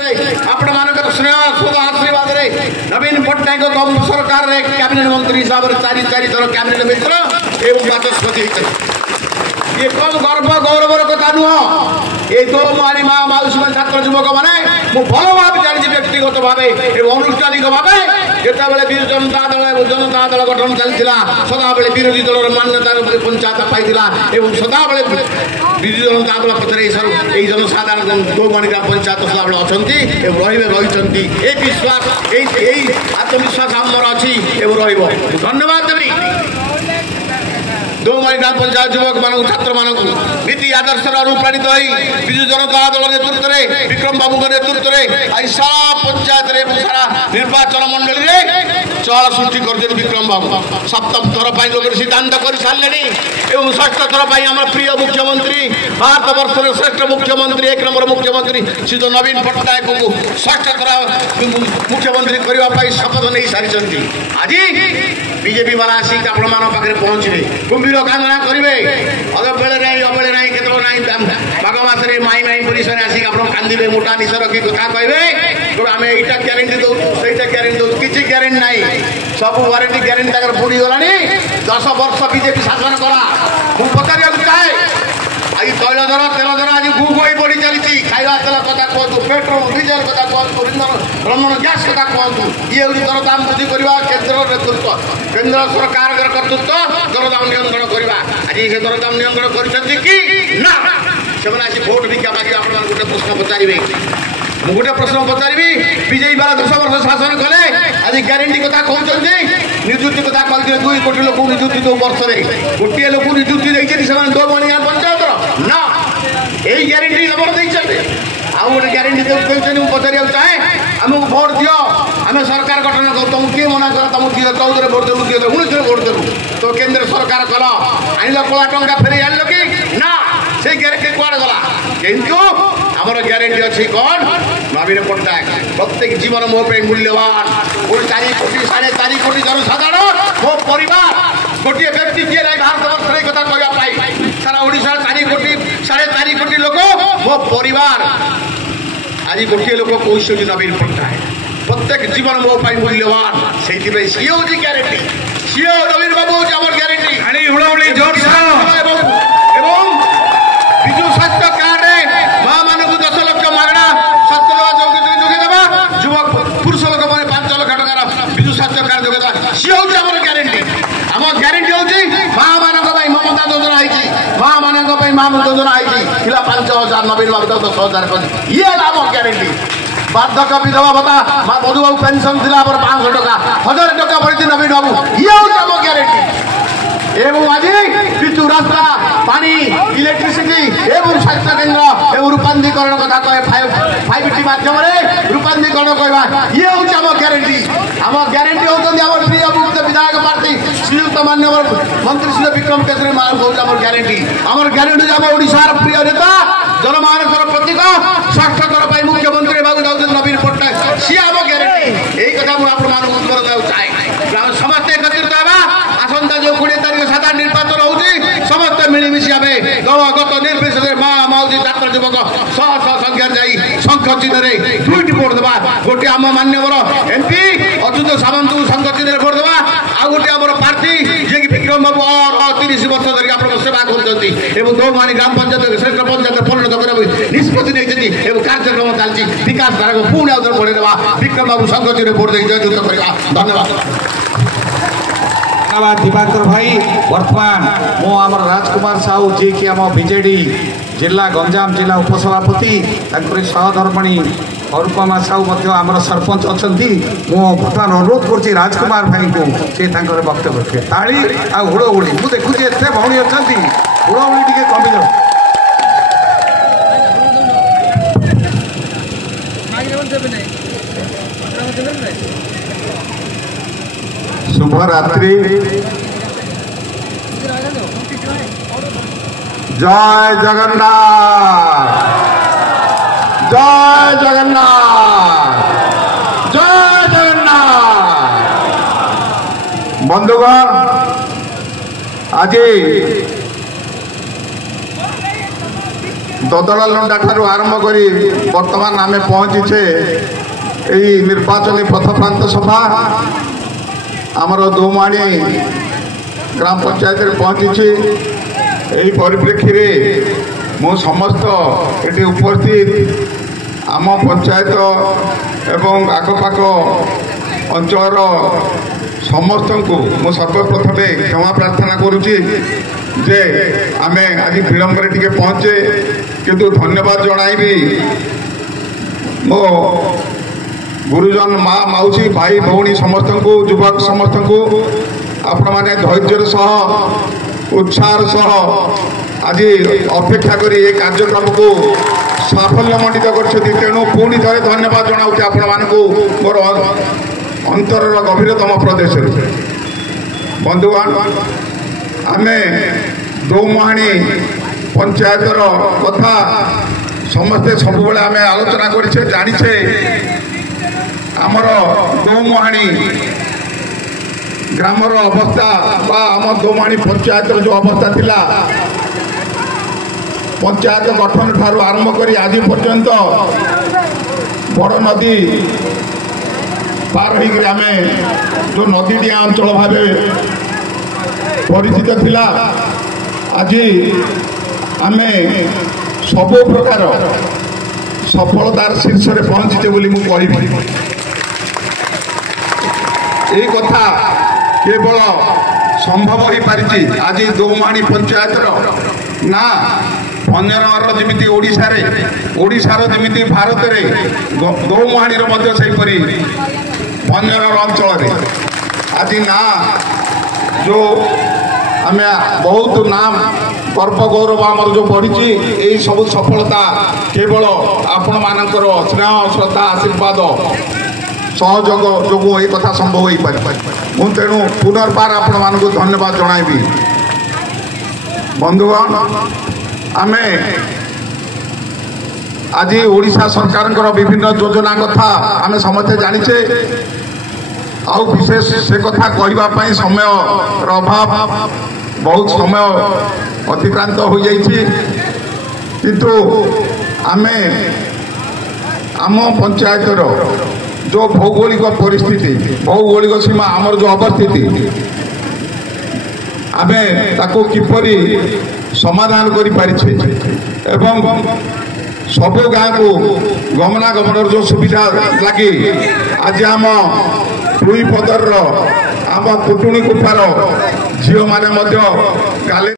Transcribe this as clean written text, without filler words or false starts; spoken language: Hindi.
आपण मानकर स्नेह सदा आशीर्वाद रे नवीन पट्टनायक कम सरकार रे कैबिनेट मंत्री हिसाब रे चारि थर कैबिनेट मित्र एवं बाचस्पति ये कम गर्व गौरवर कथा नुह ये दो मारी माँ माउसी छात्र युवक मैंने मु भल भाव जानी व्यक्तिगत भाव अनुष्ठानिक भाव जिते विजु जनता दल गठन चलता सदाबले विरोधी दल मान्यता पंचायत पाई सदाबले विजु जनता दल पक्षरे यही जनसाधारण दौमानी ग्राम पंचायत सदाबले अच्छा रही विश्वास यही आत्मविश्वास आमर अच्छी धन्यवाद देवी दौमारी ग्राम पंचायत युवक मान छात्र मान नीति आदर्श अनुप्राणित हो विजु जनता दल नेतृत्व में विक्रम बाबू नेतृत्व में सारा पंचायत सारा निर्वाचन मंडली में चल सृष्टि कर विक्रम बाबू सप्तम थर लोग सिद्धांत कर सारे और षष्ठ थर आम प्रिय मुख्यमंत्री भारत वर्ष श्रेष्ठ मुख्यमंत्री एक नंबर मुख्यमंत्री श्री नवीन पट्टनायक को षष्ठ थर मुख्यमंत्री करने शपथ नहीं सारी आज बीजेपी वाला आसिक आपण पाखे पहुँचे कुंभीर कांदना करेंगे अदबेले नहीं अबेले नहीं केत माघ मसरे माई माई पुलिस आसिक आप कांदे मोटा निश रखी कथा कहे आम यहाँ ग्यारंटी दौ सहीटा ग्यारंटी दौ किसी ग्यारंटी ना सब वारंटी ग्यारंटी तक बुड़ी गला 10 वर्ष बीजेपी शासन कला मुझे पचार चाहे आज तैल दर तेल दर आज गुगोई बढ़ी चली खाଇବା तेल कथा कहतु पेट्रोल डीजेल कथा कहतु रंधन गैस कथा कहतु ये हूँ दरदाम वृद्धि करवा केन्द्र नेतृत्व केन्द्र सरकार कर्तृत्व दरदाम नियंत्रण करवा आज से दरदाम नियंत्रण कर भोट भिक्षा मागे आप गोटे प्रश्न पचारे मुझे गोटे प्रश्न पचारि बीजेपी वाला 10 वर्ष शासन कले आज ग्यारंटी कथा कहते निजुक्ति कथा कहते 2 कोटी लोक निजुक्ति दो वर्ष में गोटे लोक निजुक्ति देखते दौमानी गाँव पंचायत ना यही ग्यारंटी नंबर देखते आउ गोटे ग्यारंटी कहते पचार चाहे आमको भोट दियो आम सरकार गठन कर तुम किए मना कर तुम 2014 भोट देलु 2019 भोट देलु तो केन्द्र सरकार कल आनिल कला टंका फेर आनिल कि ना से ग्यारंटी कुआड़ गला किंतु आमर ग्यारंटी अच्छी कौन नवीन पट्टनायक प्रत्येक जीवन मो मूल्यवान 4 कोटी 4.5 कोटी जनसाधारण मो परिवार गोटे व्यक्ति किए ना भारत वर्ष कथा कहवाई सारा ओडिशा 4 कोटी 4.5 कोटी लोक मो परिवार आज गोटे लोक कौशल नवीन पट्टनायक प्रत्येक जीवन मो मूल्यवान से सी हूँ ग्यारंटी सी नवीन बाबू हूँ आम ग्यारंटी विजु स्वास्थ्य कार्ड माँ मान 10 लाख मागणा स्वास्थ्य जोगेदेवा युवक पुरुष लोक मैंने 5 लाख टकर विजु स्वास्थ्य कार्ड जोगेदेवा सी हूँ आम ग्यारंटी आम ग्यारंटी हूँ माँ मान ममता योजना आई माँ मान माँ योजना आई 5,000 नवीन बाबू 10,000 कर ये आम ग्यारंटी बार्धक्य विधवा भत्ता मधुबाबू पेंशन दिला 500 टका 1000 टका बढ़ी नवीन बाबू ये हूँ आम ग्यारंटी एवं आज पिचु रास्ता पानी इलेक्ट्रिसिटी एवं स्वास्थ्य केन्द्र एवं रूपांतरीकरण कथा कहे 5T माध्यम रूपांतरीकरण कहवा ये हूँ आम ग्यारंटी होती आम प्रिय मुक्त विधायक प्रार्थी श्रीयुक्त मान्यवर मंत्री श्री विक्रम केसरी मान हूँ आम ग्यारंटी आम ओडिशार प्रिय नेता जनमानसर प्रतीक षष्ठ थर मुख्यमंत्री बाबू जाऊँ नवीन पट्टनायक सी आम ग्यारंटी यही कथा मुझे उत्तर देना चाहे समस्ते एकत्रित आसंता जो 20 तारीख साधारण निर्वाचन होती समस्त मिलमिशी आम दलगत निर्विशेष माँ माउजी छात्र युवक शह संख्या जाई शंख चिन्ह 2टी भोट देवा गोटे आम मान्यवर एमपी अच्युत सामंत शंख चिन्ह भोट देवा आ गोटे आम प्रार्थी जी विक्रम बाबू 30 वर्ष धरिक आप सेवा कर दौमानी ग्राम पंचायत श्रेष्ठ पंचायत परिणत कर निष्पत्ति नहीं कार्यक्रम चलती विकास धारा को पुणी आउे बढ़े देवा विक्रम बाबू शंख चिन्ह भोट दे जययुक्त करवा धन्यवाद धन्यवाद दिवाकर भाई वर्तमान मो आमर राजकुमार साहू जी कि आम बीजेडी जिला गंजाम जिला उपसभापति सहधर्मणी अरूपमा साहू आमर सरपंच अच्छा मो बर्तमान अनुरोध कर राजकुमार भाई को से वक्तव्य रखे ताली आ हुड़हुड़ी मुझे देखुची एत भौणी अच्छा हुड़हुड़ी टे कमी जाऊ शुभ रात्रि जय जगन्नाथ जय जगन्नाथ जय जगन्नाथ बंधुगण आज ददला लंडा ठारू आरंभ करी वर्तमान आम पहुँचीचे यही निर्वाचनी पथ प्रांत सभा आमर दौमाणी ग्राम पंचायत पहुँची यही परिप्रेक्षी मु समस्त ये उपस्थित आम पंचायत एवं आखपाख अंचल समस्त को मु सर्वप्रथम क्षमा प्रार्थना करुच्ची जे आमे आज विलंब टे पहुँचे किंतु धन्यवाद जनाइबी मो गुरुजन माँ मौसी भाई भौणी समस्त को युवक समस्त को आपण मैंने धैर्यर सह उत्साह सह आज अपेक्षा करी ये कार्यक्रम को साफल्य मंडित कर तेणु पुणी थे धन्यवाद जनाऊँ आपण मानक मोर अंतर गभीरतम प्रदेश बंधुगण आमे दौमुहाणी पंचायतर कथा समस्ते सब आम आलोचना करे जाचे आमर दौमुहाणी ग्रामर अवस्था बा आम दौमुहाणी पंचायतर जो अवस्था थिला पंचायत गठन ठारू आरंभ करी आज पर्यंत बड़ नदी पार होकर आम जो नदीडिया अंचल भाव परिचित थिला आज आम सब प्रकार सफलतार शीर्ष में पहुँचीचे बोली मु कहबी ये कथा केवल संभव हो पारी आज दौमुहाणी पंचायतर ना भंजनगर जमी ओडिशार जमी भारत में दौमुहाणीर सेहीपरी भंजनगर अंचल आज ना जो आम बहुत नाम गर्व गौरव आमर जो बढ़ी यही सब सफलता केवल आपण मानकर स्नेह श्रद्धा आशीर्वाद सहयोग जो ये कथा संभव हो पारे मुझे तेणु पुनर्बार आपण मानक धन्यवाद जनाइबी बंधुगण आम आज ओडिशा सरकार विभिन्न योजना कथा आम समस्ते जानिचे आउ विशेष से कथा कहवाई समय अभाव बहुत समय अतिक्रांत हो जाइए किंतु आमे आम पंचायतर जो भौगोलिक परिस्थिति भौगोलिक सीमा आमर जो अवस्थिति आमे ताको किपरि समाधान करि पारिछे एवं सब गाँ को गमनागमन जो सुविधा लगी आज आम दुई पदर आम कुटुणी कुफार झील माने